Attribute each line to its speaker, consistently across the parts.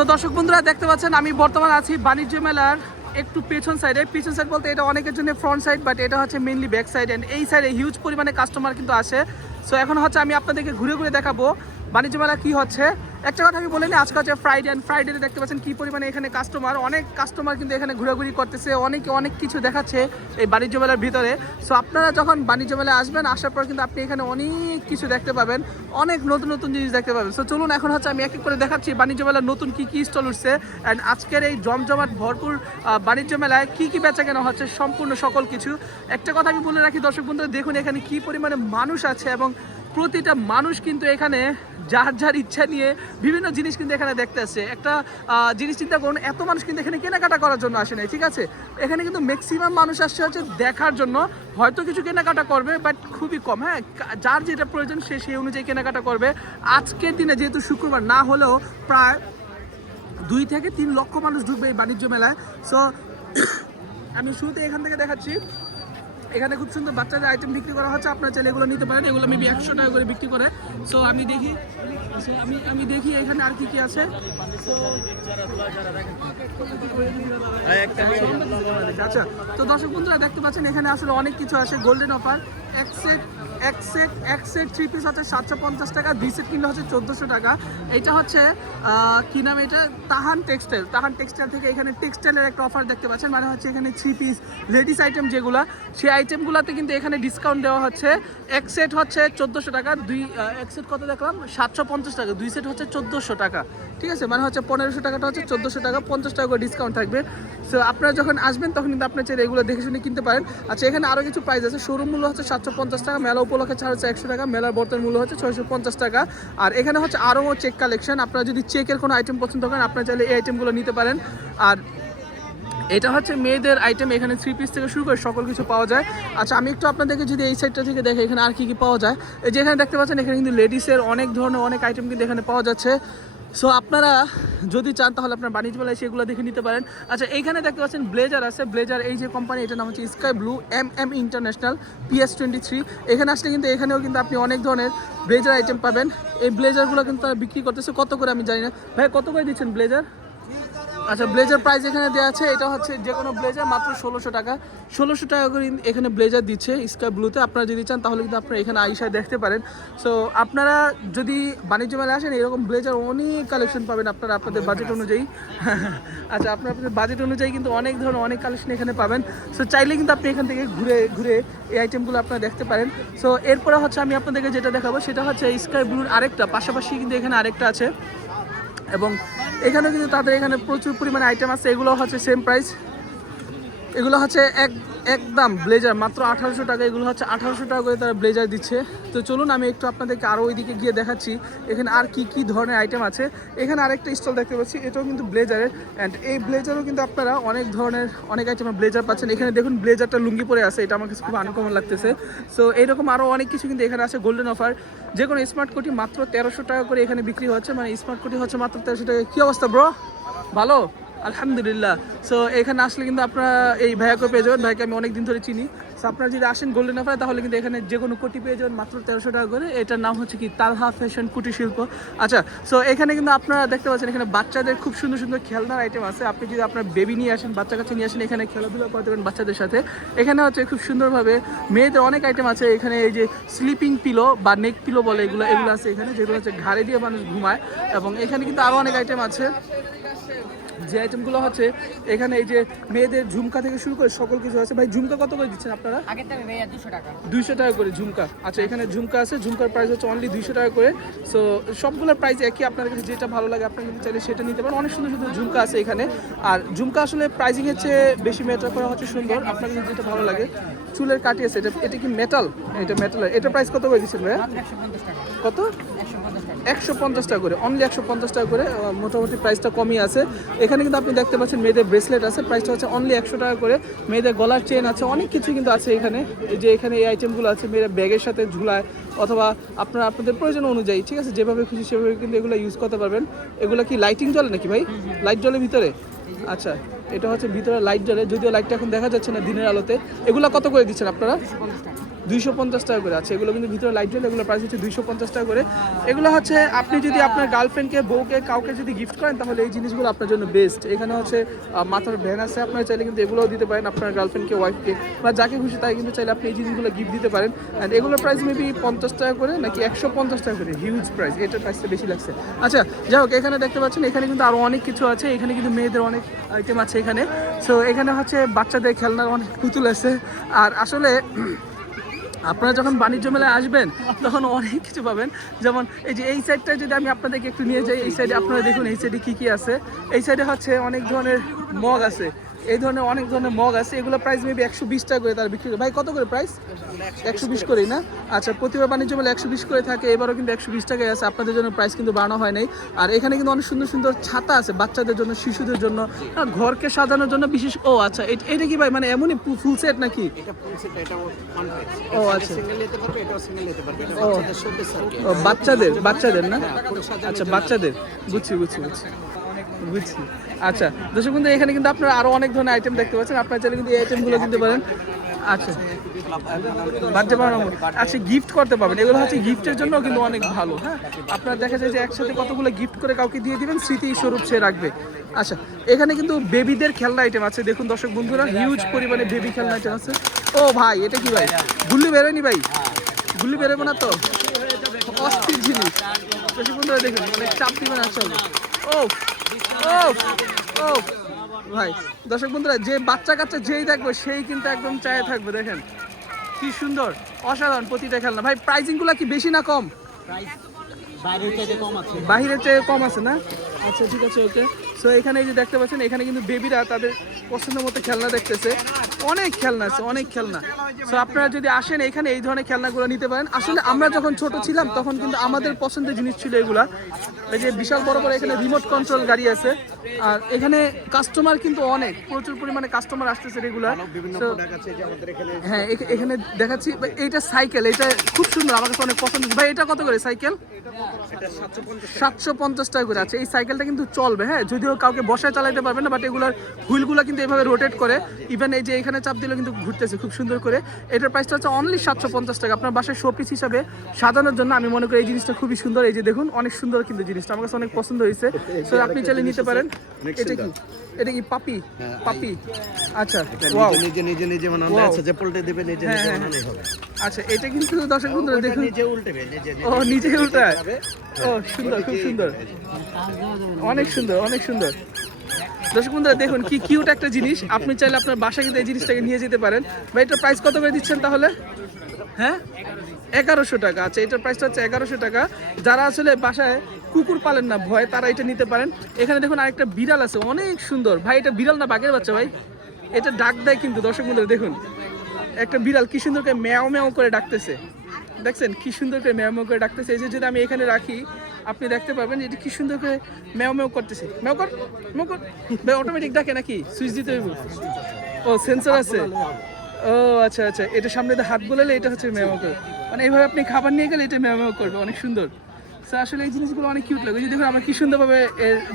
Speaker 1: তো দর্শক বন্ধুরা দেখতে পাচ্ছেন, আমি বর্তমান আছি বাণিজ্য মেলার একটু পেছন সাইডে পেছন সাইড বলতে এটা অনেকের জন্য ফ্রন্ট সাইড বাট এটা হচ্ছে মেনলি ব্যাক সাইড অ্যান্ড এই সাইডে হিউজ পরিমাণে কাস্টমার কিন্তু আসে। সো এখন হচ্ছে আমি আপনাদেরকে ঘুরে ঘুরে দেখাবো। বাণিজ্য মেলা কি হচ্ছে? একটা কথা আমি বলে নিই, আজকে হচ্ছে ফ্রাইডে অ্যান্ড ফ্রাইডেতে দেখতে পাচ্ছেন কি পরিমাণে এখানে কাস্টমার অনেক কাস্টমার কিন্তু এখানে ঘোরাঘুরি করতেছে, অনেকে, অনেক কিছু দেখাচ্ছে এই বাণিজ্য মেলার ভিতরে। সো আপনারা যখন বাণিজ্য মেলায় আসবেন, আসার পর কিন্তু আপনি এখানে অনেক কিছু দেখতে পাবেন, অনেক নতুন নতুন জিনিস দেখতে পাবেন। সো চলুন এখন হচ্ছে আমি এক এক করে দেখাচ্ছি বাণিজ্য মেলার নতুন কি কি স্টল উঠছে অ্যান্ড আজকের এই জমজমাট ভরপুর বাণিজ্য মেলায় কি কি বেচা কেনা হচ্ছে, সম্পূর্ণ সকল কিছু। একটা কথা আমি বলে রাখি দর্শক বন্ধুরা, দেখুন এখানে কি পরিমাণে মানুষ আছে এবং প্রতিটা মানুষ কিন্তু এখানে যার যার ইচ্ছা নিয়ে বিভিন্ন জিনিস কিন্তু এখানে দেখতে আসছে। একটা জিনিস চিন্তা করুন, এত মানুষ কিন্তু এখানে কেনাকাটা করার জন্য আসে নাই, ঠিক আছে? এখানে কিন্তু ম্যাক্সিমাম মানুষ আসছে হচ্ছে দেখার জন্য। হয়তো কিছু কেনাকাটা করবে বাট খুবই কম হ্যাঁ? যার যেটা প্রয়োজন সে সেই অনুযায়ী কেনাকাটা করবে। আজকের দিনে যেহেতু শুক্রবার, না হলেও প্রায় দুই থেকে তিন লক্ষ মানুষ ঢুকবে এই বাণিজ্য মেলায়। সো আমি শুরুতে এখান থেকে দেখাচ্ছি। এখানে খুব সুন্দর বাচ্চাদের আইটেম বিক্রি করা হচ্ছে। আপনার চাইলে এগুলো নিতে পারেন। এগুলো মেবি একশো টাকা করে বিক্রি করে। সো আমি দেখি আমি আমি দেখি এখানে আর কি কি আছে। আচ্ছা তো দর্শক বন্ধুরা দেখতে পাচ্ছেন, এখানে আসলে অনেক কিছু আছে। গোল্ডেন অফার এক সেট এক সেট এক সেট থ্রি পিস হচ্ছে সাতশো পঞ্চাশ টাকা, দুই সেট কিনলে হচ্ছে চোদ্দোশো টাকা। এটা হচ্ছে কি নাম এটা? তাহান টেক্সটাইল তাহান টেক্সটাইল থেকে এখানে টেক্সটাইলের একটা অফার দেখতে পাচ্ছেন মানে হচ্ছে এখানে থ্রি পিস লেডিস আইটেম যেগুলো, সেই আইটেমগুলোতে কিন্তু এখানে ডিসকাউন্ট দেওয়া হচ্ছে। এক সেট হচ্ছে চোদ্দোশো টাকা, দুই এক সেট কত দেখলাম? সাতশো পঞ্চাশ টাকা, দুই সেট হচ্ছে চোদ্দোশো টাকা। ঠিক আছে? মানে হচ্ছে পনেরোশো টাকাটা হচ্ছে চোদ্দোশো টাকা, পঞ্চাশ টাকা করে ডিসকাউন্ট থাকবে। সো আপনারা যখন আসবেন, তখন কিন্তু আপনার চাইলে এগুলো দেখে শুনে কিনতে পারেন। আচ্ছা এখানে আরও কিছু প্রাইস আছে। শোরুম মূল্য হচ্ছে সাতশো পঞ্চাশ টাকা, মেলা উপলক্ষে ছাড় হচ্ছে একশো টাকা, মেলার বর্তমান মূল্য হচ্ছে ছয়শো পঞ্চাশ টাকা। আর এখানে হচ্ছে আরও চেক কালেকশন আপনারা যদি চেকের কোনো আইটেম পছন্দ করেন, আপনারা চাইলে এই আইটেমগুলো নিতে পারেন। আর এটা হচ্ছে মেয়েদের আইটেম এখানে থ্রি পিস থেকে শুরু করে সকল কিছু পাওয়া যায়। আচ্ছা আমি একটু আপনাদেরকে যদি এই সাইডটা থেকে দেখে এখানে আর কি কি পাওয়া যায়। এই যে এখানে দেখতে পাচ্ছেন, এখানে কিন্তু লেডিসের অনেক ধরনের অনেক আইটেম কিন্তু এখানে পাওয়া যাচ্ছে। সো আপনারা যদি চান, তাহলে আপনার বাণিজ্য মেলায় সেগুলো দেখে নিতে পারেন। আচ্ছা এইখানে দেখতে পাচ্ছেন ব্লেজার আছে। ব্লেজার এই যে কোম্পানি এটার নাম হচ্ছে sky blue M M international PS twenty three এখানে আসলে কিন্তু এখানেও কিন্তু আপনি অনেক ধরনের ব্লেজার আইটেম পাবেন। এই ব্লেজারগুলো কিন্তু বিক্রি করতেছে। কত করে আমি জানি না। ভাই, কত করে দিচ্ছেন ব্লেজার আচ্ছা ব্লেজার প্রাইস এখানে দেওয়া আছে, এটা হচ্ছে যে কোনো ব্লেজার মাত্র ষোলোশো টাকা। ষোলোশো টাকা করে এখানে ব্লেজার দিচ্ছে স্কাই ব্লুতে আপনারা যদি চান, তাহলে কিন্তু আপনারা এখানে আইসায় দেখতে পারেন। সো আপনারা যদি বাণিজ্য মেলায় আসেন, এরকম ব্লেজার অনেক কালেকশন পাবেন আপনারা আপনাদের বাজেট অনুযায়ী। আচ্ছা আপনার আপনাদের বাজেট অনুযায়ী কিন্তু অনেক ধরনের, অনেক কালেকশন এখানে পাবেন। সো চাইলে কিন্তু আপনি এখান থেকে ঘুরে ঘুরে এই আইটেমগুলো আপনারা দেখতে পারেন। সো এরপরে হচ্ছে আমি আপনাদেরকে যেটা দেখাবো, সেটা হচ্ছে স্কাই ব্লুর আরেকটা, পাশাপাশি কিন্তু এখানে আরেকটা আছে। এবং এখানে কিন্তু তাদের এখানে প্রচুর পরিমাণে আইটেম আছে এগুলো হচ্ছে সেম প্রাইস এগুলো হচ্ছে এক একদম ব্লেজার, মাত্র আঠারোশো টাকা। এগুলো হচ্ছে আঠারোশো টাকা করে তারা ব্লেজার দিচ্ছে। তো চলুন, আমি একটু আপনাদেরকে আরও ওইদিকে গিয়ে দেখাচ্ছি। এখানে আর কি কি ধরনের আইটেম আছে? এখানে আরেকটা স্টল দেখতে পাচ্ছি, এটাও কিন্তু ব্লেজারের। অ্যান্ড এই ব্লেজারও কিন্তু আপনারা অনেক ধরনের, অনেক আইটেমের ব্লেজার পাচ্ছেন। এখানে দেখুন, ব্লেজারটা লুঙ্গি পরে আছে। এটা আমার কাছে খুব আনকমন লাগতেছে। সো এইরকম আরও অনেক কিছু কিন্তু এখানে আছে গোল্ডেন অফার যে কোনো স্মার্ট কোটি মাত্র তেরোশো টাকা করে এখানে বিক্রি হচ্ছে। মানে স্মার্ট কোটি হচ্ছে মাত্র তেরোশো টাকা। কী অবস্থা ব্রো ভালো? আলহামদুলিল্লাহ। সো এখানে আসলে কিন্তু আপনারা এই ভাইয়াকে পেয়ে যাবেন। ভাইকে আমি অনেক দিন ধরে চিনি। সো আপনারা যদি আসেন গোল্ডেন অফারে তাহলে কিন্তু এখানে যে কোনো কোটি পেয়ে যাবেন, মাত্র তেরোশো টাকা করে। এটার নাম হচ্ছে কি তালহা ফ্যাশন কুটির শিল্প। আচ্ছা সো এখানে কিন্তু আপনারা দেখতে পাচ্ছেন, এখানে বাচ্চাদের খুব সুন্দর সুন্দর খেলনার আইটেম আছে। আপনি যদি আপনার বেবি নিয়ে আসেন, বাচ্চা কাছে নিয়ে আসেন, এখানে খেলাধুলা করতে পারেন বাচ্চাদের সাথে। এখানে হচ্ছে খুব সুন্দরভাবে মেয়েদের অনেক আইটেম আছে। এখানে এই যে স্লিপিং পিলো বা নেক পিলো বলে এগুলো এগুলো আছে এখানে, যেগুলো হচ্ছে ঘাড়ে দিয়ে মানুষ ঘুমায়। এবং এখানে কিন্তু আরও অনেক আইটেম আছে। যে আইটেমগুলো হচ্ছে এখানে এই যে মেয়েদের ঝুমকা থেকে শুরু করে সকল কিছু আছে। ভাই ঝুমকা কত করে দিচ্ছেন আপনারা? দুইশো টাকা করে ঝুমকা। আচ্ছা এখানে ঝুমকা আছে ঝুমকার প্রাইস হচ্ছে অনলি দুইশো টাকা করে। সো সবগুলোর প্রাইস একই। আপনার কাছে যেটা ভালো লাগে আপনার কিন্তু চাইলে সেটা নিতে পারেন। অনেক সুন্দর সুন্দর ঝুমকা আছে এখানে। আর ঝুমকা আসলে প্রাইজিং হচ্ছে বেশি মেটার করা হচ্ছে সুন্দর। আপনার কাছে যেটা ভালো লাগে চুলের কাটি আছে। এটা এটা কি মেটাল এটা মেটাল এটা প্রাইস কত করে দিচ্ছেন ভাইয়া? কত?
Speaker 2: একশো পঞ্চাশ টাকা
Speaker 1: করে অনলি একশো পঞ্চাশ টাকা করে মোটামুটি প্রাইসটা কমই আছে। এখানে কিন্তু আপনি দেখতে পাচ্ছেন মেয়েদের ব্রেসলেট আছে প্রাইসটা হচ্ছে অনলি একশো টাকা করে। মেয়েদের গলার চেন আছে, অনেক কিছু কিন্তু আছে এখানে। এই যে এখানে এই আইটেমগুলো আছে, মেয়েরা ব্যাগের সাথে ঝুলায়, অথবা আপনারা আপনাদের প্রয়োজন অনুযায়ী, ঠিক আছে? যেভাবে খুশি সেভাবে কিন্তু এগুলো ইউজ করতে পারবেন। এগুলো কি লাইটিং জ্বলে নাকি ভাই? লাইট জ্বলে ভিতরে? আচ্ছা এটা হচ্ছে ভিতরে লাইট জ্বলে যদিও লাইটটা এখন দেখা যাচ্ছে না দিনের আলোতে। এগুলো কত করে দিচ্ছেন আপনারা? দুইশো পঞ্চাশ টাকা করে আছে। এগুলো কিন্তু ভিতরে লাইট জ্বলে এগুলো প্রাইস হচ্ছে দুইশো পঞ্চাশ টাকা করে। এগুলো হচ্ছে, আপনি যদি আপনার গার্লফ্রেন্ডকে বউকে, কাউকে যদি গিফট করেন, তাহলে এই জিনিসগুলো আপনার জন্য বেস্ট এখানে হচ্ছে মাথার ভ্যান আছে, আপনারা চাইলে কিন্তু এগুলোও দিতে পারেন, আপনার গার্লফ্রেন্ডকে ওয়াইফকে বা যাকে খুশি তাই কিন্তু চাইলে আপনি এই জিনিসগুলো গিফট দিতে পারেন। অ্যান্ড এগুলোর প্রাইস মেবি পঞ্চাশ টাকা করে, নাকি একশো পঞ্চাশ টাকা করে। হিউজ প্রাইস এটার প্রাইসটা বেশি লাগছে। আচ্ছা যাই হোক, এখানে দেখতে পাচ্ছেন, এখানে কিন্তু আরও অনেক কিছু আছে। এখানে কিন্তু মেয়েদের অনেক আইটেম আছে এখানে। সো এখানে হচ্ছে বাচ্চাদের খেলনার অনেক পুতুল আছে। আর আসলে আপনারা যখন বাণিজ্য মেলায় আসবেন, তখন অনেক কিছু পাবেন। যেমন এই যে এই সাইডটা যদি আমি আপনাদেরকে একটু নিয়ে যাই, এই সাইডে আপনারা দেখুন, এই সাইডে কী কী আছে? এই সাইডে হচ্ছে অনেক ধরনের মগ আছে। এই ধরনের অনেক ধরনের মগ আছে এগুলো প্রাইস মেবি একশো বিশ টাকা করে তারা বিক্রি করে। ভাই কত করে প্রাইস একশো বিশ করেই না? আচ্ছা প্রতিবার বাণিজ্য মেলা একশো বিশ করে থাকে এবারও কিন্তু একশো বিশ টাকায় আছে আপনাদের জন্য প্রাইস কিন্তু বাড়ানো হয় নাই। আর এখানে কিন্তু অনেক সুন্দর সুন্দর ছাতা আছে বাচ্চাদের জন্য শিশুদের জন্য ঘরকে সাজানোর জন্য বিশেষ ও আচ্ছা এট- কি ভাই মানে এমনই ফুল সেট নাকি? ও আচ্ছা। ও।
Speaker 3: বাচ্চাদের
Speaker 1: ও বাচ্চাদের বাচ্চাদের না? আচ্ছা বাচ্চাদের। বুঝছি বুঝছি বুঝছি। বুঝছি। আচ্ছা দর্শক কিন্তু এখানে কিন্তু আপনারা আরও অনেক ধরনের আইটেম দেখতে পাচ্ছেন। আপনারা চাইলে কিন্তু এই আইটেমগুলো কিনতে পারেন। আচ্ছা। বার্থডে আচ্ছা গিফট করতে পারবেন। এগুলো হচ্ছে গিফটের জন্য কিন্তু অনেক ভালো হ্যাঁ? আপনারা দেখা যায় যে একসাথে কতগুলো গিফট করে কাউকে দিয়ে দিবেন, স্মৃতি স্বরূপ সে রাখবে। আচ্ছা এখানে কিন্তু বেবিদের খেলনা আইটেম আছে। দেখুন দর্শক বন্ধুরা হিউজ পরিমাণে বেবি খেলনা আইটেম আছে। ও ভাই, এটা কি ভাই? গুল্লি বেরোয়নি ভাই? গুল্লি বেরোবো না তো? অস্থির জিনিস। দর্শক বন্ধুরা দেখুন মানে চাপ দিবেন আসলে ও ও ও ভাই দর্শক বন্ধুরা যে বাচ্চা কাচ্চা যেই দেখবে সেই কিন্তু একদম চায়ে থাকবে দেখেন। কি সুন্দর অসাধারণ প্রতিটা খেলনা। ভাই প্রাইজিংগুলা কি বেশি না কম? বাহিরের চেয়ে কম আছে না? আচ্ছা ঠিক আছে ওকে। সো এখানে এই যে দেখতে পাচ্ছেন এখানে কিন্তু বেবিরা তাদের পছন্দ মতো খেলনা দেখতেছে। অনেক খেলনা আছে অনেক খেলনা। সো আপনারা যদি আসেন এখানে এই ধরনের খেলনাগুলো নিতে পারেন। আসলে আমরা যখন ছোট ছিলাম তখন কিন্তু আমাদের পছন্দের জিনিস ছিল এগুলা। এই যে বিশাল বড় বড় এখানে রিমোট কন্ট্রোল গাড়ি আছে। আর এখানে কাস্টমার কিন্তু অনেক প্রচুর পরিমাণে কাস্টমার আসতেছে রেগুলার হ্যাঁ এখানে দেখাচ্ছি এইটা সাইকেল এটা খুব সুন্দর আমার কাছে অনেক পছন্দ। ভাই এটা কত করে সাইকেল
Speaker 3: সাতশো পঞ্চাশ
Speaker 1: সাতশো পঞ্চাশ টাকা করে। আছে এই সাইকেলটা কিন্তু চলবে হ্যাঁ যদিও কাউকে বসায় চালাতে পারবে না বাট এগুলোর হুইলগুলো কিন্তু এভাবে রোটেট করে। ইভেন এই যে এখানে চাপ দিলে কিন্তু ঘুরতেছে খুব সুন্দর করে। এটার প্রাইসটা হচ্ছে অনলি সাতশো পঞ্চাশ টাকা। আপনার বাসায় শোপিস হিসাবে সাজানোর জন্য আমি মনে করি এই জিনিসটা খুবই সুন্দর। এই যে দেখুন অনেক সুন্দর কিন্তু জিনিসটা। আমার কাছে অনেক পছন্দ হয়েছে। সো আপনি চাইলে নিতে পারেন। এটা কি? এটা। কি পাপি পাপি আচ্ছা
Speaker 3: নিজে নিজে নিজে
Speaker 1: Wow.
Speaker 3: আছে যে পল্টে দেবে নিজে
Speaker 1: হ্যাঁ,
Speaker 3: নিজে
Speaker 1: হ্যাঁ,
Speaker 3: হবে।
Speaker 1: আচ্ছা এটা কিন্তু দর্শক বন্ধুরা দেখুন।
Speaker 3: নিজে উল্টেবে নিজে
Speaker 1: ও নিজে উল্টায়। ও সুন্দর খুব সুন্দর। অনেক সুন্দর অনেক সুন্দর। দর্শক বন্ধুরা দেখুন কি কিউট একটা জিনিস। আপনি চাইলে আপনার বাসায় কিন্তু এই জিনিসটাকে নিয়ে যেতে পারেন। ভাই এটার প্রাইস কত করে দিচ্ছেন তাহলে? হ্যাঁ? এগারোশো টাকা। আচ্ছা এটার প্রাইসটা হচ্ছে এগারোশো টাকা। যারা আসলে বাসায় কুকুর পালেন না ভয় তারা এটা নিতে পারেন। এখানে দেখুন আরেকটা বিড়াল আছে। অনেক সুন্দর। ভাই এটা বিড়াল না বাঘের বাচ্চা ভাই? এটা ডাক দেয় কিন্তু দর্শক বন্ধুরা দেখুন। একটা বিড়াল কি সুন্দর করে ম্যাও ম্যাও করে ডাকতেছে। দেখছেন? কি সুন্দর করে ম্যাও ম্যাও করে ডাকতেছে। এই যে যদি আমি এখানে রাখি, আপনি দেখতে পাবেন এটা কি সুন্দর করে ম্যাও ম্যাও করতেছে। ম্যাও কর ম্যাও কর। ভাই অটোমেটিক ডাকে নাকি? সুইচ দিতে হইব। ও সেন্সর আছে। ও আচ্ছা আচ্ছা। এটা সামনে দিয়ে হাত বোলালে এটা হচ্ছে ম্যাও করে। মানে এইভাবে আপনি খাবার নিয়ে গেলে এটা ম্যাও ম্যাও করবে। অনেক সুন্দর। So, আসলে এই জিনিসগুলো অনেক কিউট লাগে। দেখুন আমরা কি সুন্দরভাবে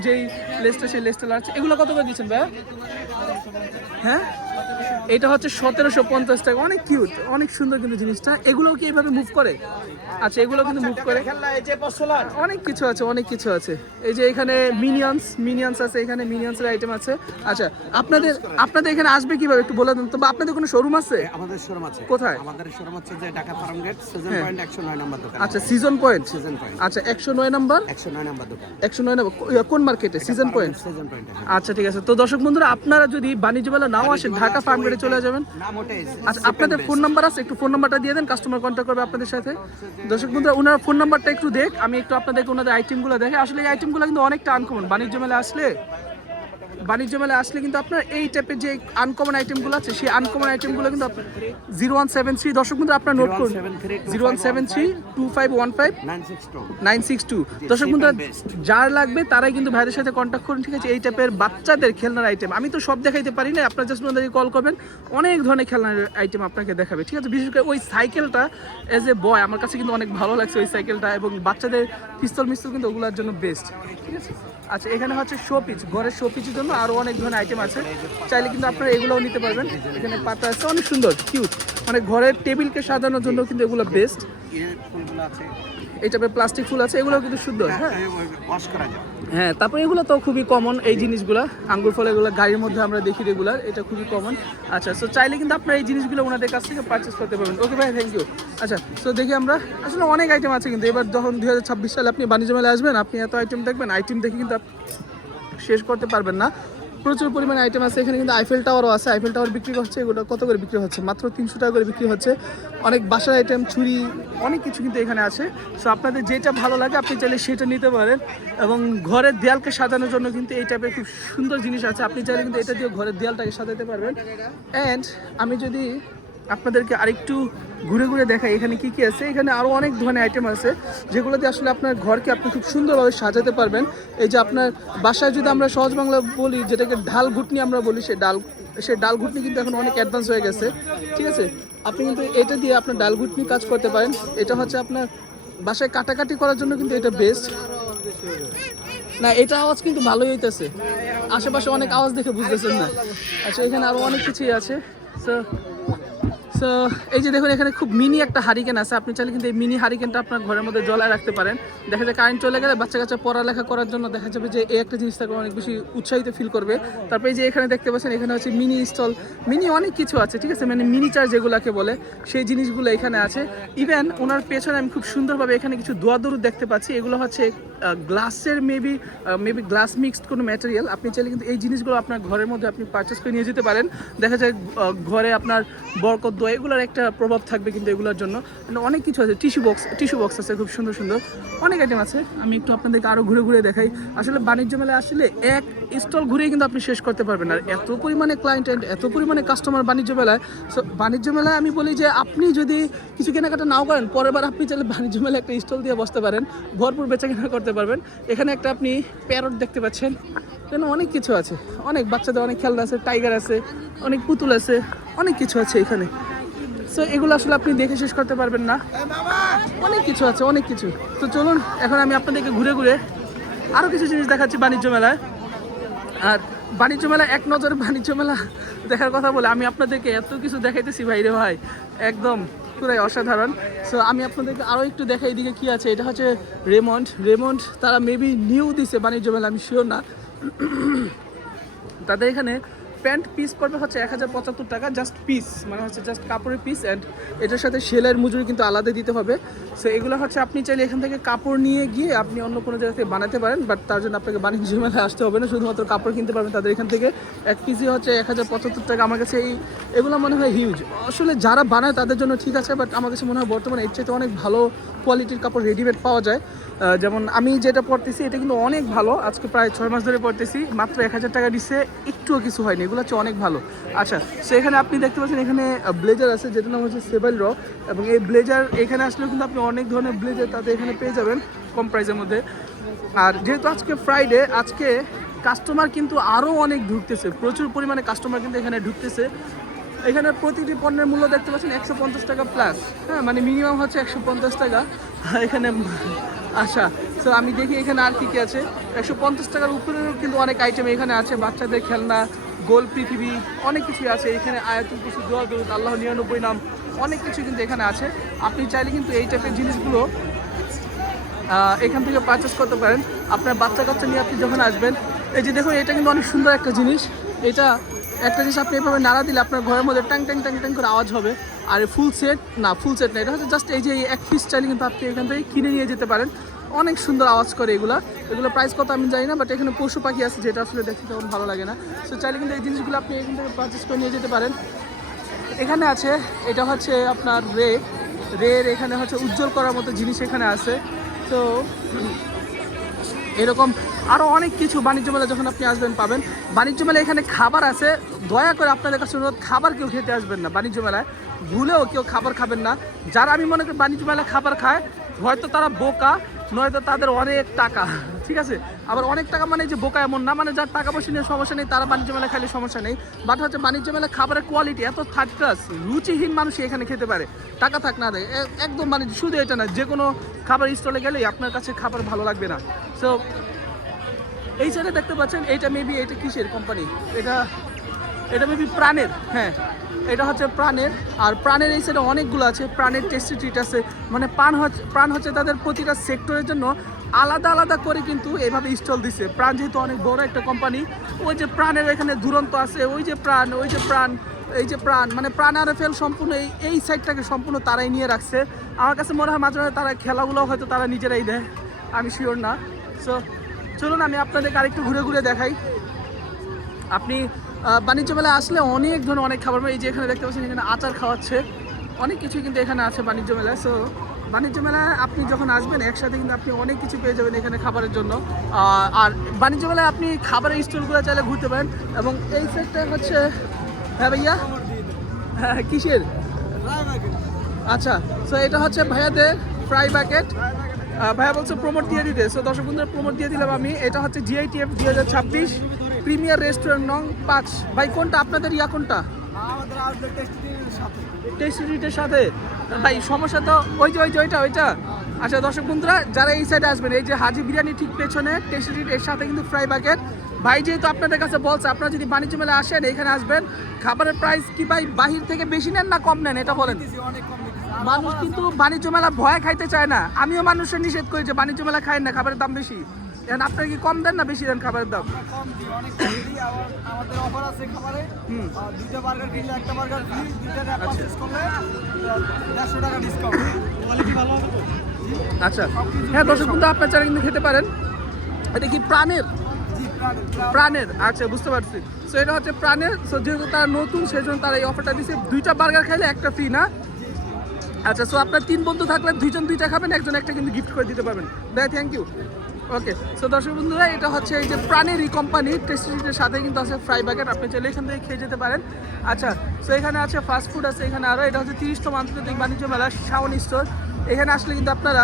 Speaker 1: যেই লেসটা সেই লেসটা লাগছে এগুলো কত করে দিচ্ছেন ভাইয়া? হ্যাঁ? এটা হচ্ছে সতেরোশো পঞ্চাশ টাকা। অনেক কিউট অনেক সুন্দর কিন্তু জিনিসটা। এগুলো কি এইভাবে মুভ করে? আচ্ছা এগুলো কিন্তু মুভ করে। অনেক কিছু আছে অনেক কিছু আছে। এই যে এখানে মিনিয়ন্স মিনিয়ন্স আছে এখানে মিনিয়ন্সের আইটেম আছে। আচ্ছা আপনাদের আপনাদের এখানে আসবে কীভাবে? একটু বলে দেন তো। বা আপনাদের কোনো শোরুম আছে?
Speaker 3: আমাদের শোরুম আছে।
Speaker 1: কোথায়?
Speaker 3: আমাদের শোরুম হচ্ছে যে ঢাকা ফার্ম গেট সিজন
Speaker 1: হ্যাঁ।
Speaker 3: পয়েন্ট একশো নয় নম্বর দোকান।
Speaker 1: আচ্ছা সিজন পয়েন্ট
Speaker 3: সিজন পয়েন্ট
Speaker 1: আচ্ছা একশো নয় নাম্বার?
Speaker 3: একশো নয় নম্বর দোকান।
Speaker 1: একশো নয় নাম্বার কোন মার্কেটে সিজন পয়েন্ট
Speaker 3: সিজন পয়েন্ট
Speaker 1: আচ্ছা ঠিক আছে। তো দর্শক বন্ধুরা আপনারা যদি বাণিজ্য মেলা নাও আসেন ঢাকা ফার্ম গেটে চলে যাবেন। আচ্ছা আপনাদের ফোন নাম্বার আছে? একটু ফোন নাম্বারটা দিয়ে দেন কাস্টমার কন্ট্যাক্ট করবে আপনাদের সাথে। দর্শক বন্ধুরা ওনার ফোন নাম্বারটা একটু দেখ। আমি একটু আপনাদেরকে ওনাদের আইটেমগুলো দেখে। আসলে এই আইটেমগুলো কিন্তু অনেকটা আনকমন বাণিজ্য মেলা আসলে বাণিজ্য মেলা আসলে কিন্তু আপনার এই টাইপের যে আনকমন আইটেমগুলো আছে সেই আনকমন আইটেমগুলো কিন্তু জিরো ওয়ান সেভেন থ্রি দর্শক বন্ধুরা আপনার নোট করুন। Zero one seven three two five one five
Speaker 3: nine six two
Speaker 1: দর্শক
Speaker 3: best.
Speaker 1: যার লাগবে তারাই কিন্তু ভাইদের সাথে কন্ট্যাক্ট করুন ঠিক আছে? এই টাইপের বাচ্চাদের খেলনার আইটেম আমি তো সব দেখাইতে পারি না আপনার জাস্ট ওনাদেরকে কল করবেন। অনেক ধরনের খেলনার আইটেম আপনাকে দেখাবে ঠিক আছে? বিশেষ করে ওই সাইকেলটা এজ এ বয় আমার কাছে কিন্তু অনেক ভালো লাগছে ওই সাইকেলটা এবং বাচ্চাদের পিস্তল মিস্তল কিন্তু ওগুলোর জন্য বেস্ট ঠিক আছে? আচ্ছা এখানে হচ্ছে শো পিচ ঘরের শো পিচের জন্য আরও অনেক ধরনের আইটেম আছে। চাইলে কিন্তু আপনারা এগুলোও নিতে পারবেন। এখানে পাতা আছে অনেক সুন্দর কিউট মানে ঘরের টেবিলকে সাজানোর জন্য কিন্তু এগুলো বেস্ট এই টাইপের প্লাস্টিক ফুল আছে এগুলো কিন্তু সুন্দর হ্যাঁ?
Speaker 3: ওয়াশ করা যায়।
Speaker 1: হ্যাঁ তারপরে এগুলো তো খুবই কমন এই জিনিসগুলো, আঙ্গুর ফল এগুলো, গাড়ির মধ্যে আমরা দেখি রেগুলার এটা খুবই কমন আচ্ছা সো চাইলে কিন্তু আপনারা এই জিনিসগুলো ওনাদের কাছ থেকে পারচেস করতে পারবেন। ওকে ভাই থ্যাংক ইউ আচ্ছা সো দেখি আমরা, আসলে অনেক আইটেম আছে কিন্তু, এবার যখন দু হাজার ছাব্বিশ সালে আপনি বাণিজ্য মেলায় আসবেন, আপনি এত আইটেম দেখবেন আইটেম দেখে কিন্তু শেষ করতে পারবেন না। প্রচুর পরিমাণে আইটেম আছে। এখানে কিন্তু আইফেল টাওয়ারও আছে। আইফেল টাওয়ার বিক্রি হচ্ছে, এগুলো কত করে বিক্রি হচ্ছে? মাত্র তিনশো টাকা করে বিক্রি হচ্ছে। অনেক বাসার আইটেম ছুরি অনেক কিছু কিন্তু এখানে আছে। সো আপনাদের যেটা ভালো লাগে, আপনি চাইলে সেটা নিতে পারেন। এবং ঘরের দেয়ালকে সাজানোর জন্য কিন্তু এই টাইপের খুব সুন্দর জিনিস আছে। আপনি চাইলে কিন্তু এটা দিয়ে ঘরের দেয়ালটাকে সাজাতে পারবেন। অ্যান্ড আমি যদি আপনাদেরকে আরেকটু ঘুরে ঘুরে দেখাই। এখানে কি কি আছে? এখানে আরও অনেক ধরনের আইটেম আছে যেগুলো দিয়ে আসলে আপনার ঘরকে আপনি খুব সুন্দরভাবে সাজাতে পারবেন। এই যে আপনার বাসায় যদি আমরা সহজ বাংলা বলি, যেটাকে ঢাল ঘুটনি আমরা বলি, সে ডাল সে ডাল ঘুটনি কিন্তু এখন অনেক অ্যাডভান্স হয়ে গেছে। ঠিক আছে? আপনি কিন্তু এটা দিয়ে আপনার ডাল ঘুটনি কাজ করতে পারেন। এটা হচ্ছে আপনার বাসায় কাটাকাটি করার জন্য কিন্তু এটা বেস্ট না, এটা আওয়াজ কিন্তু ভালোই হইতেছে। আশেপাশে অনেক আওয়াজ দেখে বুঝতেছেন না। আচ্ছা এখানে আরও অনেক কিছুই আছে। সো সো এই যে দেখুন, এখানে খুব মিনি একটা হারিকেন আছে। আপনি চাইলে কিন্তু এই মিনি হারিকেনটা আপনার ঘরের মধ্যে জলায় রাখতে পারেন। দেখা যায় কারেন্ট চলে গেলে বাচ্চা কাচ্চা পড়ালেখা করার জন্য দেখা যাবে যে এই একটা জিনিস তাকে অনেক বেশি উৎসাহিত ফিল করবে। তারপরে এই যে এখানে দেখতে পাচ্ছেন, এখানে হচ্ছে মিনি স্টল মিনি অনেক কিছু আছে, ঠিক আছে? মানে মিনি চার যেগুলোকে বলে, সেই জিনিসগুলো এখানে আছে। ইভেন ওনার পেছনে আমি খুব সুন্দরভাবে এখানে কিছু দোয়া দরুদ দেখতে পাচ্ছি। এগুলো হচ্ছে গ্লাসের মেবি মেবি গ্লাস মিক্সড কোনো ম্যাটেরিয়াল আপনি চাইলে কিন্তু এই জিনিসগুলো আপনার ঘরের মধ্যে আপনি পারচেস করে নিয়ে যেতে পারেন। দেখা যায় ঘরে আপনার বরকত এগুলোর একটা প্রভাব থাকবে কিন্তু এগুলোর জন্য। মানে অনেক কিছু আছে, টিস্যু বক্স টিস্যু বক্স আছে খুব সুন্দর সুন্দর। অনেক আইটেম আছে, আমি একটু আপনাদেরকে আরও ঘুরে ঘুরে দেখাই। আসলে বাণিজ্য মেলায় আসলে এক স্টল ঘুরেই কিন্তু আপনি শেষ করতে পারবেন। আর এত পরিমাণে ক্লায়েন্ট অ্যান্ড এত পরিমাণে কাস্টমার বাণিজ্য মেলায় সো বাণিজ্য মেলায় আমি বলি যে আপনি যদি কিছু কেনাকাটা নাও করেন, পরের বার আপনি চাইলে বাণিজ্য মেলায় একটা স্টল দিয়ে বসতে পারেন। ভরপুর বেচা কেনা করতে পারবেন। এখানে একটা আপনি প্যারট দেখতে পাচ্ছেন। কেন অনেক কিছু আছে। অনেক বাচ্চাদের অনেক খেলনা আছে টাইগার আছে, অনেক পুতুল আছে, অনেক কিছু আছে এখানে। সো এগুলো আসলে আপনি দেখে শেষ করতে পারবেন না। অনেক কিছু আছে, অনেক কিছু। তো চলুন, এখন আমি আপনাদেরকে ঘুরে ঘুরে আরও কিছু জিনিস দেখাচ্ছি বাণিজ্য মেলায়। আর বাণিজ্য মেলা, এক নজরে বাণিজ্য মেলা দেখার কথা বলে আমি আপনাদেরকে এত কিছু দেখাইতেছি ভাইরে ভাই। একদম পুরাই অসাধারণ। সো আমি আপনাদেরকে আরও একটু দেখাই এদিকে কি আছে। এটা হচ্ছে রেমন্ড। রেমন্ড তারা মেবি নিউ দিছে বাণিজ্য মেলা, আমি শিওর না। তাদের এখানে প্যান্ট পিস পড়বে হচ্ছে এক হাজার পঁচাত্তর টাকা জাস্ট পিস মানে হচ্ছে জাস্ট কাপড়ের পিস অ্যান্ড এটার সাথে সেলাইয়ের মজুরি কিন্তু আলাদা দিতে হবে। সো এগুলো হচ্ছে আপনি চাইলে এখান থেকে কাপড় নিয়ে গিয়ে আপনি অন্য কোনো জায়গা থেকে বানাতে পারেন বাট তার জন্য আপনাকে বাণিজ্য মেলায় আসতে হবে না, শুধুমাত্র কাপড় কিনতে পারবেন তাদের এখান থেকে। এক পিসি হচ্ছে এক হাজার পঁচাত্তর টাকা, আমার কাছে এই, এগুলো মনে হয় হিউজ আসলে যারা বানায় তাদের জন্য ঠিক আছে বাট আমার কাছে মনে হয় বর্তমানে এর চাইতে অনেক ভালো কোয়ালিটির কাপড় রেডিমেড পাওয়া যায়। যেমন আমি যেটা পড়তেছি এটা কিন্তু অনেক ভালো, আজকে প্রায় ছয় মাস ধরে পড়তেছি মাত্র এক হাজার টাকা দিচ্ছে একটুও কিছু হয়নি। এগুলো হচ্ছে অনেক ভালো। আচ্ছা সো এখানে আপনি দেখতে পাচ্ছেন এখানে ব্লেজার আছে, যেটার নাম হচ্ছে সেভেল র এবং এই ব্লেজার এখানে আসলেও কিন্তু আপনি অনেক ধরনের ব্লেজার তাতে এখানে পেয়ে যাবেন কম প্রাইসের মধ্যে। আর যেহেতু আজকে ফ্রাইডে আজকে কাস্টমার কিন্তু আরও অনেক ঢুকতেছে, প্রচুর পরিমাণে কাস্টমার কিন্তু এখানে ঢুকতেছে। এখানে প্রতিটি পণ্যের মূল্য দেখতে পাচ্ছেন একশো পঞ্চাশ টাকা প্লাস হ্যাঁ মানে মিনিমাম হচ্ছে একশো পঞ্চাশ টাকা। এখানে আচ্ছা তো আমি দেখি এখানে আর কী কী আছে। একশো পঞ্চাশ টাকার উপরেও কিন্তু অনেক আইটেম এখানে আছে, বাচ্চাদের খেলনা গোল পৃথিবী, অনেক কিছুই আছে। এখানে আয়াতুল কুসু দোয়া দরুদ আল্লাহ নিরানব্বই নাম, অনেক কিছু কিন্তু এখানে আছে। আপনি চাইলে কিন্তু এই টাইপের জিনিসগুলো এখান থেকে পারচেস করতে পারেন। আপনার বাচ্চা কাচ্চা নিয়ে আপনি যখন আসবেন, এই যে দেখুন, এটা কিন্তু অনেক সুন্দর একটা জিনিস। এটা একটা জিনিস আপনি এভাবে নাড়া দিলে আপনার ঘরের মধ্যে ট্যাং ট্যাং ট্যাং ট্যাং করে আওয়াজ হবে। আর ফুল সেট না ফুল সেট না, এটা হচ্ছে জাস্ট এই যে এক পিস চাইলে কিন্তু আপনি এখান থেকে কিনে নিয়ে যেতে পারেন। অনেক সুন্দর আওয়াজ করে এগুলা। এগুলো প্রাইস কত আমি জানি না বাট এখানে পশু পাখি আছে যেটা আসলে দেখতে তেমন ভালো লাগে না। সো চাইলে কিন্তু এই জিনিসগুলো আপনি এখান থেকে পারচেস করে নিয়ে যেতে পারেন। এখানে আছে, এটা হচ্ছে আপনার রে। রের এখানে হচ্ছে উজ্জ্বল করার মতো জিনিস এখানে আছে। তো এরকম আরও অনেক কিছু বাণিজ্য মেলা যখন আপনি আসবেন পাবেন। বাণিজ্য মেলায় এখানে খাবার আছে। দয়া করে আপনাদের কাছে অনুরোধ, খাবার কেউ খেতে আসবেন না বাণিজ্য মেলায়। ভুলেও কেউ খাবার খাবেন না। যারা আমি মনে করি বাণিজ্য মেলায় খাবার খায়, হয়তো তারা বোকা, নয়তো তাদের অনেক টাকা, ঠিক আছে? আবার অনেক টাকা মানে যে বোকা এমন না মানে যার টাকা পয়সা নিয়ে সমস্যা নেই, তারা বাণিজ্য মেলা খাইলে সমস্যা নেই। বাট হচ্ছে বাণিজ্য মেলা খাবারের কোয়ালিটি এত থার্ড ক্লাস রুচিহীন মানুষ এখানে খেতে পারে। টাকা থাক না একদম বাণিজ্য, শুধু এটা না যে কোনো খাবার স্টলে গেলেই আপনার কাছে খাবার ভালো লাগবে না। সো এই সাইডে দেখতে পাচ্ছেন এইটা মেবি এটা কিসের কোম্পানি এটা এটা মেবি প্রাণের। হ্যাঁ। এটা হচ্ছে প্রাণের। আর প্রাণের এই সাইডে অনেকগুলো আছে। প্রাণের টেস্টি ট্রিট আছে। মানে প্রাণ হচ্ছে প্রাণ হচ্ছে তাদের প্রতিটা সেক্টরের জন্য আলাদা আলাদা করে কিন্তু এভাবে স্টল দিছে। প্রাণ যেহেতু অনেক বড় একটা কোম্পানি ওই যে প্রাণের এখানে দুরন্ত আছে ওই যে প্রাণ ওই যে প্রাণ এই যে প্রাণ মানে প্রাণ আর ফেল সম্পূর্ণ এই এই সাইডটাকে সম্পূর্ণ তারাই নিয়ে রাখছে। আমার কাছে মনে হয় মাঝে মাঝে তারা খেলাগুলো হয়তো তারা নিজেরাই দেয়। আমি শিওর না। সো চলুন আমি আপনাদেরকে আরেকটু ঘুরে ঘুরে দেখাই। আপনি বাণিজ্য মেলায় আসলে অনেক ধরনের অনেক খাবার পাবেন। এই যে এখানে দেখতে পাচ্ছেন, এখানে আচার খাওয়াচ্ছে। অনেক কিছুই কিন্তু এখানে আছে বাণিজ্য মেলায়। সো বাণিজ্য মেলায় আপনি যখন আসবেন, একসাথে কিন্তু আপনি অনেক কিছু পেয়ে যাবেন এখানে খাবারের জন্য। আর বাণিজ্য মেলায় আপনি খাবারের স্টলগুলো চাইলে ঘুরতে পারেন। এবং এই সাইডটা হচ্ছে হ্যাঁ ভাইয়া? হ্যাঁ কিসের? আচ্ছা সো এটা হচ্ছে ভাইয়াদের ফ্রাই প্যাকেট ভাইয়া বলছে প্রমোট দিয়ে দিতে। সো দর্শক বন্ধুরা প্রমোট দিয়ে দিলাম আমি। এটা হচ্ছে জিআইটিএফ দুই হাজার ছাব্বিশ। প্রিমিয়ার রেস্টুরেন্ট নং পাঁচ। ভাই কোনটা? আপনাদের ইয়া কোনটা? টেস্টিটির সাথে। ভাই সমস্যা তো ওই যে ওই যে ওইটা ওইটা। আচ্ছা দর্শক বন্ধুরা যারা এই সাইডে আসবেন এই যে হাজি বিরিয়ানি ঠিক পেছনে টেস্টিটির এর সাথে কিন্তু ফ্রাই প্যাকেট ভাই যেহেতু আপনাদের কাছে বলছে আপনারা যদি বাণিজ্য মেলা আসেন এখানে আসবেন খাবারের প্রাইস কি ভাই বাহির থেকে বেশি নেন না কম নেন এটা বলেন? মানুষ কিন্তু বাণিজ্য মেলা ভয় খাইতে চায় না। আমিও মানুষের নিষেধ করি যে বাণিজ্য মেলা খায় না খাবারের দাম বেশি। এখন আপনারা কি কম দেন না বেশি দেন খাবারের দাম?
Speaker 3: কম দিই অনেক কম দিই। আমাদের অফার আছে খাবারে। দুইটা বার্গার কিনলে একটা বার্গার ফ্রি দুইটা পারচেস করলে দেড়শো টাকা ডিসকাউন্ট কোয়ালিটি ভালো হবে তো?
Speaker 1: আচ্ছা। হ্যাঁ দর্শক বন্ধু আপনার চারা কিন্তু খেতে পারেন। এটা কি প্রাণের? প্রাণের আচ্ছা বুঝতে পারছি। সো এটা হচ্ছে প্রাণের। সো যেহেতু তারা নতুন সেই জন্য তারা এই অফারটা দিচ্ছে দুইটা বার্গার খাইলে একটা ফ্রি না? আচ্ছা সো আপনার তিন বন্ধু থাকলে দুইজন দুইটা খাবেন একজন একটা কিন্তু গিফট করে দিতে পারবেন। ভাই থ্যাংক ইউ ওকে সো দর্শক বন্ধুরা, এটা হচ্ছে এই যে প্রাণের এই কোম্পানি টেস্টিটির সাথে কিন্তু আছে ফ্রাই বাগেট আপনি চাইলে এখান থেকে খেয়ে যেতে পারেন। আচ্ছা সো এখানে আছে ফাস্ট ফুড আছে এখানে আরও এটা হচ্ছে তিরিশতম আন্তর্জাতিক বাণিজ্য মেলা, শাওন স্টোর এখানে আসলে কিন্তু আপনারা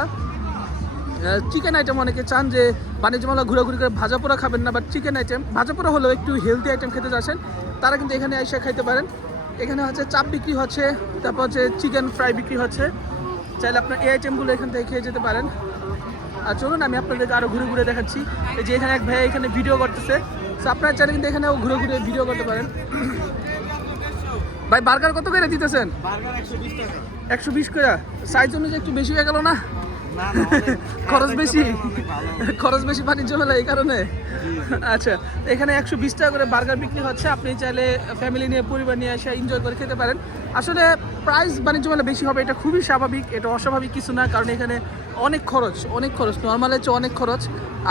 Speaker 1: চিকেন আইটেম অনেকে চান যে বাণিজ্য মেলা ঘোরাঘুরি করে ভাজা পোড়া খাবেন না বাট চিকেন আইটেম ভাজা পোড়া হলেও একটু হেলদি আইটেম খেতে চাচ্ছেন, তারা কিন্তু এখানে এসে খাইতে পারেন। এখানে হচ্ছে চাপ বিক্রি হচ্ছে, তারপর হচ্ছে চিকেন ফ্রাই বিক্রি হচ্ছে। চাইলে আপনার এই আইটেমগুলো এখান থেকে খেয়ে যেতে পারেন। আর চলুন আমি আপনাদেরকে আরও ঘুরে ঘুরে দেখাচ্ছি। এই যে এখানে এক ভাইয়া এখানে ভিডিও করতেছে। তো আপনার চাইলে কিন্তু এখানেও ঘুরে ঘুরে ভিডিও করতে পারেন। ভাই বার্গার কত করে দিতেছেন?
Speaker 3: একশো বিশ
Speaker 1: করে? সাইজ অনুযায়ী একটু বেশি হয়ে গেল না? খরচ বেশি? খরচ বেশি বাণিজ্য মেলা এই কারণে? আচ্ছা এখানে একশো বিশ টাকা করে বার্গার বিক্রি হচ্ছে। আপনি চাইলে ফ্যামিলি নিয়ে পরিবার নিয়ে এসে এনজয় করে খেতে পারেন। আসলে প্রাইস বাণিজ্য মেলা বেশি হবে, এটা খুবই স্বাভাবিক, এটা অস্বাভাবিক কিছু না, কারণ এখানে অনেক খরচ অনেক খরচ নর্মালের চেয়ে অনেক খরচ।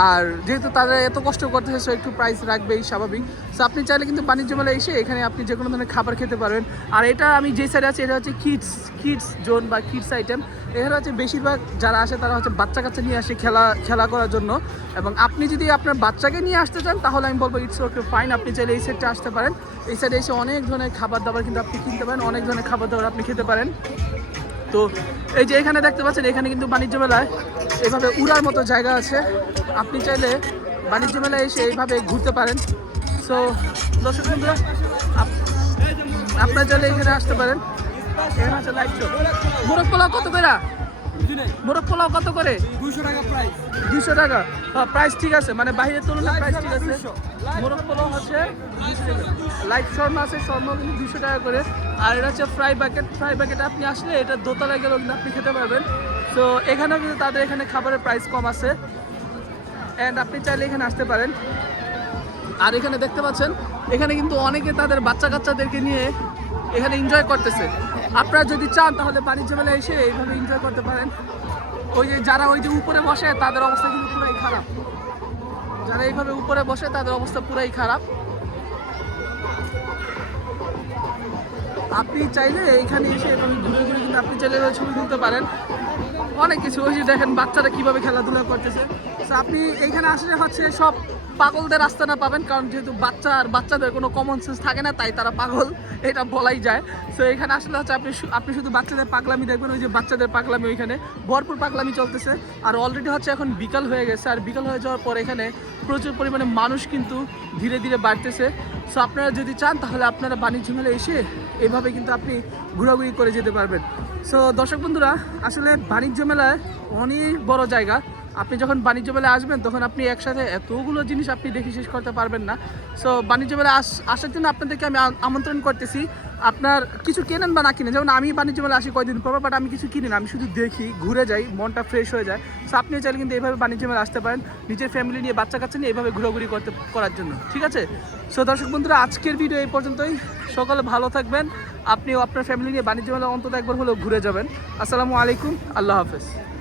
Speaker 1: আর যেহেতু তারা এত কষ্ট করতেছে সো একটু প্রাইস রাখবেই স্বাভাবিক। সো আপনি চাইলে কিন্তু বাণিজ্য মেলায় এসে এখানে আপনি যে কোনো ধরনের খাবার খেতে পারবেন আর এটা আমি যে সাইডে আছি, এটা হচ্ছে কিডস কিডস জোন বা কিডস আইটেম এখানে হচ্ছে বেশিরভাগ যারা আসে, তারা হচ্ছে বাচ্চা কাচ্চা নিয়ে আসে খেলা খেলা করার জন্য। এবং আপনি যদি আপনার বাচ্চাকে নিয়ে আসতে চান, তাহলে আমি বলব ইটস ওকে ফাইন আপনি চাইলে এই সাইডটা আসতে পারেন। এই সাইডে এসে অনেক ধরনের খাবার দাবার কিন্তু আপনি কিনতে পারেন, অনেক ধরনের খাবার দাবার আপনি খেতে পারেন। তো এই যে এখানে দেখতে পাচ্ছেন, এখানে কিন্তু বাণিজ্য মেলায় এভাবে উড়ার মতো জায়গা আছে। আপনি চাইলে বাণিজ্য মেলায় এসে এইভাবে ঘুরতে পারেন। সো দর্শক বন্ধুরা, আপ- আপনারা চাইলে এখানে আসতে পারেন। এখানে লাইভ শো মোরগ পোলাও কত করে? মোরগ পোলাও কত করে?
Speaker 3: দুশো টাকা। প্রাইস
Speaker 1: দুশো টাকা প্রাইস ঠিক আছে। মানে বাইরের তুলনায় প্রাইস ঠিক আছে। মোরগ পোলাও হচ্ছে লাইট শর্মা আছে শর্মা কিন্তু দুশো টাকা করে। আর এটা হচ্ছে ফ্রাই প্যাকেট ফ্রাই প্যাকেট আপনি আসলে এটা দোতলায় গেলেও আপনি খেতে পারবেন। তো এখানেও কিন্তু তাদের এখানে খাবারের প্রাইস কম আছে। অ্যান্ড আপনি চাইলে এখানে আসতে পারেন। আর এখানে দেখতে পাচ্ছেন, এখানে কিন্তু অনেকে তাদের বাচ্চা কাচ্চাদেরকে নিয়ে এখানে এনজয় করতেছে। আপনারা যদি চান, তাহলে বাণিজ্য মেলায় এসে এইভাবে এনজয় করতে পারেন। ওই যে যারা ওই যে উপরে বসে, তাদের অবস্থা কিন্তু পুরাই খারাপ। যারা এইভাবে উপরে বসে, তাদের অবস্থা পুরাই খারাপ। আপনি চাইলে এইখানে এসে এভাবে ঘুরে ঘুরে কিন্তু আপনি চাইলে ছবি তুলতে পারেন। অনেক কিছু দেখেন বাচ্চারা কীভাবে খেলাধুলা করতেছে। তো আপনি এইখানে আসলে হচ্ছে সব পাগলদের আস্তানা পাবেন, কারণ যেহেতু বাচ্চা আর বাচ্চাদের কোনো কমন সেন্স থাকে না, তাই তারা পাগল, এটা বলাই যায়। তো এখানে আসলে হচ্ছে আপনি আপনি শুধু বাচ্চাদের পাগলামি দেখবেন, ওই যে বাচ্চাদের পাগলামি ওইখানে। ভরপুর পাগলামি চলতেছে। আর অলরেডি হচ্ছে এখন বিকাল হয়ে গেছে, আর বিকাল হয়ে যাওয়ার পর এখানে প্রচুর পরিমাণে মানুষ কিন্তু ধীরে ধীরে বাড়তেছে। সো আপনারা যদি চান, তাহলে আপনারা বাণিজ্য মেলে এসে এভাবে কিন্তু আপনি ঘোরাঘুরি করে যেতে পারবেন। সো দর্শক বন্ধুরা, আসলে বাণিজ্য মেলায় অনেক বড় জায়গা। আপনি যখন বাণিজ্য মেলায় আসবেন, তখন আপনি একসাথে এতগুলো জিনিস আপনি দেখে শেষ করতে পারবেন না। সো বাণিজ্য মেলায় আস আসার জন্য আপনাদেরকে আমি আমন্ত্রণ করতেছি। আপনার কিছু কেনেন বা না কিনেন, যেমন আমি বাণিজ্য মেলায় আসি কয়দিন পর বাট আমি কিছু কিনি না, আমি শুধু দেখি, ঘুরে যাই, মনটা ফ্রেশ হয়ে যায়। সো আপনিও চাইলে কিন্তু এইভাবে বাণিজ্য মেলায় আসতে পারেন, নিজের ফ্যামিলি নিয়ে বাচ্চা কাচ্চা নিয়ে এইভাবে ঘোরাঘুরি করতে, করার জন্য। ঠিক আছে? সো দর্শক বন্ধুরা, আজকের ভিডিও এই পর্যন্তই। সকলে ভালো থাকবেন। আপনিও আপনার ফ্যামিলি নিয়ে বাণিজ্য মেলা অন্তত একবার হলেও ঘুরে যাবেন। আসসালামু আলাইকুম। আল্লাহ হাফেজ।